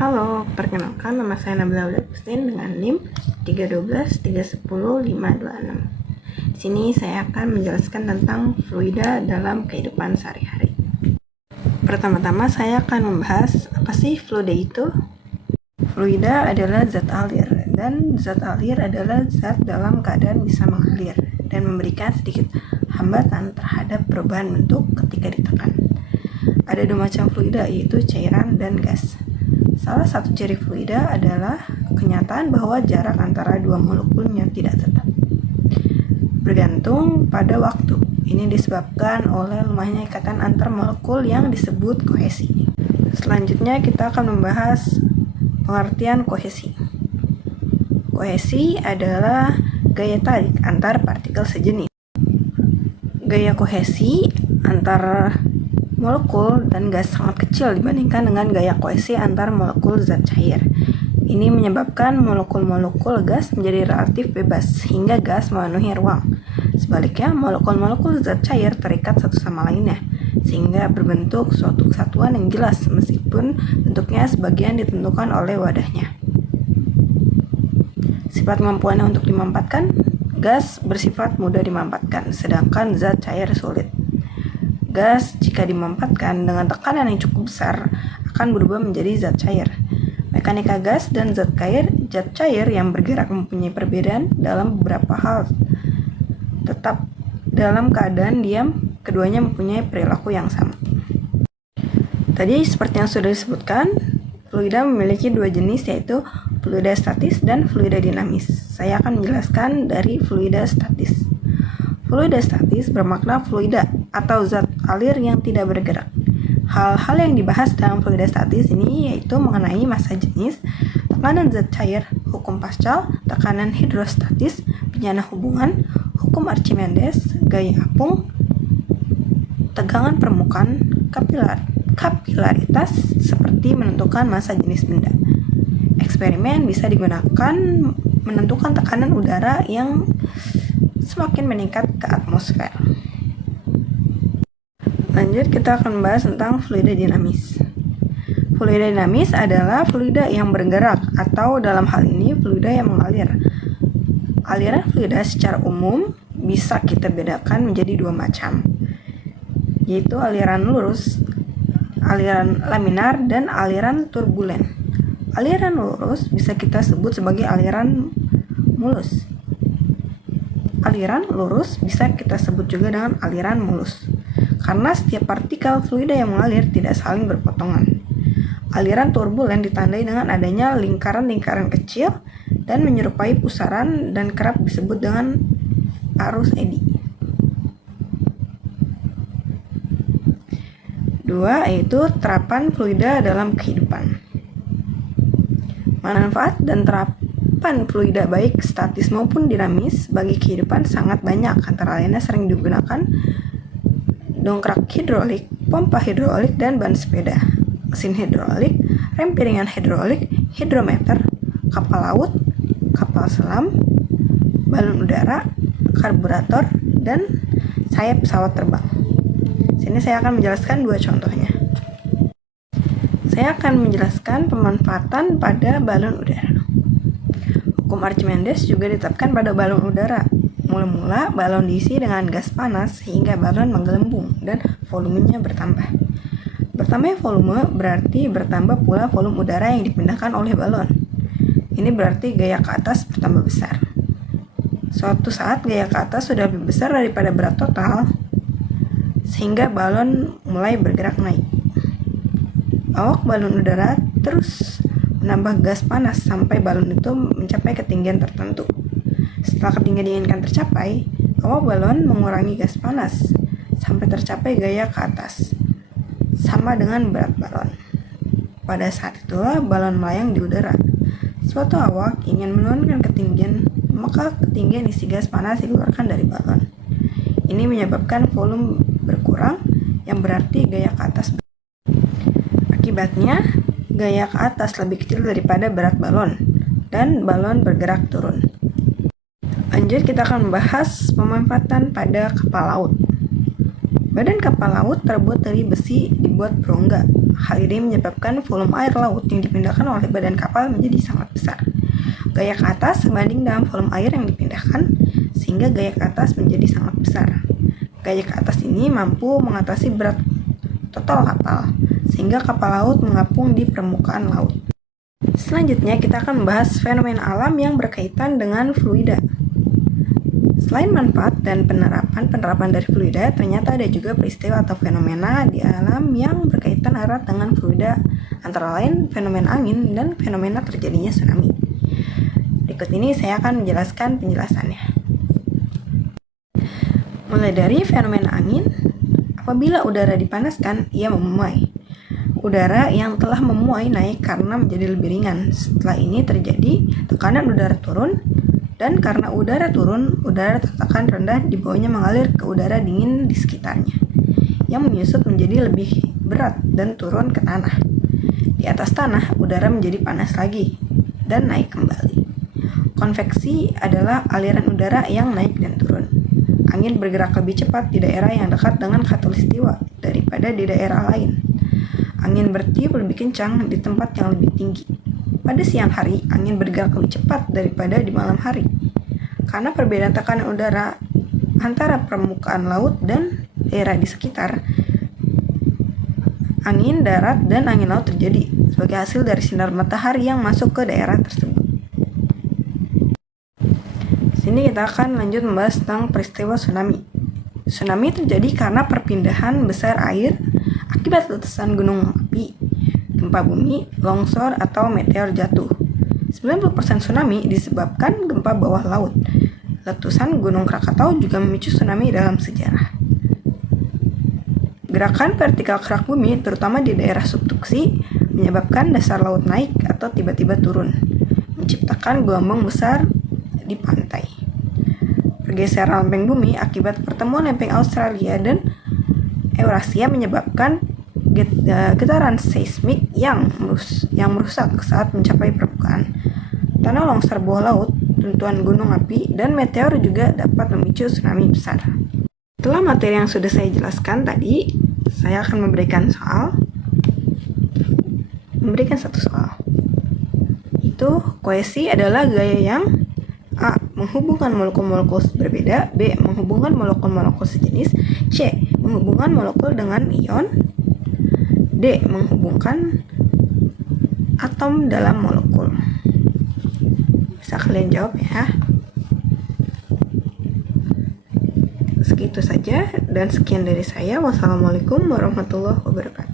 Halo, perkenalkan nama saya Nabila Agustin dengan NIM 312310526. Di sini saya akan menjelaskan tentang fluida dalam kehidupan sehari-hari. Pertama-tama saya akan membahas apa sih fluida itu. Fluida adalah zat alir, dan zat alir adalah zat dalam keadaan bisa mengalir dan memberikan sedikit hambatan terhadap perubahan bentuk ketika ditekan. Ada dua macam fluida, yaitu cairan dan gas. Salah satu ciri fluida adalah kenyataan bahwa jarak antara dua molekulnya tidak tetap, bergantung pada waktu. Ini disebabkan oleh lemahnya ikatan antar molekul yang disebut kohesi. Selanjutnya kita akan membahas pengertian kohesi. Kohesi adalah gaya tarik antar partikel sejenis. Gaya kohesi antar molekul dan gas sangat kecil dibandingkan dengan gaya kohesi antar molekul zat cair. Ini menyebabkan molekul-molekul gas menjadi relatif bebas sehingga gas memenuhi ruang. Sebaliknya, molekul-molekul zat cair terikat satu sama lainnya sehingga berbentuk suatu kesatuan yang jelas meskipun bentuknya sebagian ditentukan oleh wadahnya. Sifat kemampuannya untuk dimampatkan: gas bersifat mudah dimampatkan, sedangkan zat cair sulit. Gas jika dimampatkan dengan tekanan yang cukup besar akan berubah menjadi zat cair. Mekanika gas dan zat cair yang bergerak mempunyai perbedaan dalam beberapa hal. Tetap dalam keadaan diam, keduanya mempunyai perilaku yang sama. Tadi seperti yang sudah disebutkan, fluida memiliki dua jenis, yaitu fluida statis dan fluida dinamis. Saya akan menjelaskan dari fluida statis. Fluida statis bermakna fluida atau zat alir yang tidak bergerak. Hal-hal yang dibahas dalam fluida statis ini yaitu mengenai massa jenis, tekanan zat cair, hukum Pascal, tekanan hidrostatis, bencana hubungan, hukum Archimedes, gaya apung, tegangan permukaan, kapilaritas seperti menentukan massa jenis benda. Eksperimen bisa digunakan menentukan tekanan udara yang semakin meningkat ke atmosfer. Lanjut, kita akan membahas tentang fluida dinamis. Fluida dinamis adalah fluida yang bergerak atau dalam hal ini fluida yang mengalir. Aliran fluida secara umum bisa kita bedakan menjadi dua macam, yaitu aliran lurus, aliran laminar, dan aliran turbulen. Aliran lurus bisa kita sebut sebagai aliran mulus. Aliran lurus bisa kita sebut juga dengan aliran mulus, karena setiap partikel fluida yang mengalir tidak saling berpotongan. Aliran turbulen ditandai dengan adanya lingkaran-lingkaran kecil dan menyerupai pusaran dan kerap disebut dengan arus eddy. Dua, yaitu terapan fluida dalam kehidupan. Manfaat dan terapan fluida baik statis maupun dinamis bagi kehidupan sangat banyak. Antara lainnya sering digunakan dongkrak hidrolik, pompa hidrolik, dan ban sepeda, mesin hidrolik, rem piringan hidrolik, hidrometer, kapal laut, kapal selam, balon udara, karburator, dan sayap pesawat terbang. Sini saya akan menjelaskan dua contohnya. Saya akan menjelaskan pemanfaatan pada balon udara. Hukum Archimedes juga ditetapkan pada balon udara. Mula-mula balon diisi dengan gas panas sehingga balon menggelembung dan volumenya bertambah. Bertambahnya volume berarti bertambah pula volume udara yang dipindahkan oleh balon. Ini berarti gaya ke atas bertambah besar. Suatu saat gaya ke atas sudah lebih besar daripada berat total, sehingga balon mulai bergerak naik. Awak balon udara terus menambah gas panas sampai balon itu mencapai ketinggian tertentu. Setelah ketinggian diinginkan tercapai, awak balon mengurangi gas panas sampai tercapai gaya ke atas, sama dengan berat balon. Pada saat itulah balon melayang di udara. Suatu awak ingin menurunkan ketinggian, maka ketinggian isi gas panas dikeluarkan dari balon. Ini menyebabkan volume berkurang, yang berarti gaya ke atas. Akibatnya, gaya ke atas lebih kecil daripada berat balon, dan balon bergerak turun. Lanjut, kita akan membahas pemanfaatan pada kapal laut. Badan kapal laut terbuat dari besi dibuat berongga. Hal ini menyebabkan volume air laut yang dipindahkan oleh badan kapal menjadi sangat besar. Gaya ke atas sebanding dengan volume air yang dipindahkan, sehingga gaya ke atas menjadi sangat besar. Gaya ke atas ini mampu mengatasi berat total kapal, sehingga kapal laut mengapung di permukaan laut. Selanjutnya kita akan membahas fenomena alam yang berkaitan dengan fluida. Selain manfaat dan penerapan dari fluida, ternyata ada juga peristiwa atau fenomena di alam yang berkaitan erat dengan fluida, antara lain fenomena angin dan fenomena terjadinya tsunami. Berikut ini saya akan menjelaskan penjelasannya. Mulai dari fenomena angin, apabila udara dipanaskan, ia memuai. Udara yang telah memuai naik karena menjadi lebih ringan. Setelah ini terjadi tekanan udara turun, dan karena udara turun, udara tertekan rendah di bawahnya mengalir ke udara dingin di sekitarnya, yang menyusut menjadi lebih berat dan turun ke tanah. Di atas tanah, udara menjadi panas lagi dan naik kembali. Konveksi adalah aliran udara yang naik dan turun. Angin bergerak lebih cepat di daerah yang dekat dengan khatulistiwa daripada di daerah lain. Angin bertiup lebih kencang di tempat yang lebih tinggi. Pada siang hari, angin bergerak lebih cepat daripada di malam hari. Karena perbedaan tekanan udara antara permukaan laut dan daerah di sekitar, angin darat dan angin laut terjadi sebagai hasil dari sinar matahari yang masuk ke daerah tersebut. Sini kita akan lanjut membahas tentang peristiwa tsunami. Tsunami terjadi karena perpindahan besar air akibat letusan gunung api, gempa bumi, longsor, atau meteor jatuh. 90% tsunami disebabkan gempa bawah laut. Letusan Gunung Krakatau juga memicu tsunami dalam sejarah. Gerakan vertikal kerak bumi, terutama di daerah subduksi, menyebabkan dasar laut naik atau tiba-tiba turun, menciptakan gelombang besar di pantai. Pergeseran lempeng bumi akibat pertemuan lempeng Australia dan Eurasia menyebabkan getaran seismik yang merusak saat mencapai permukaan. Tanah longsor bawah laut, runtuhan gunung api, dan meteor juga dapat memicu tsunami besar. Setelah materi yang sudah saya jelaskan tadi, saya akan memberikan satu soal. Itu koesi adalah gaya yang A. Menghubungkan molekul-molekul berbeda. B. Menghubungkan molekul-molekul sejenis. C. Menghubungkan molekul dengan ion. D. Menghubungkan atom dalam molekul. Bisa kalian jawab ya. Segitu saja dan sekian dari saya. Wassalamualaikum warahmatullahi wabarakatuh.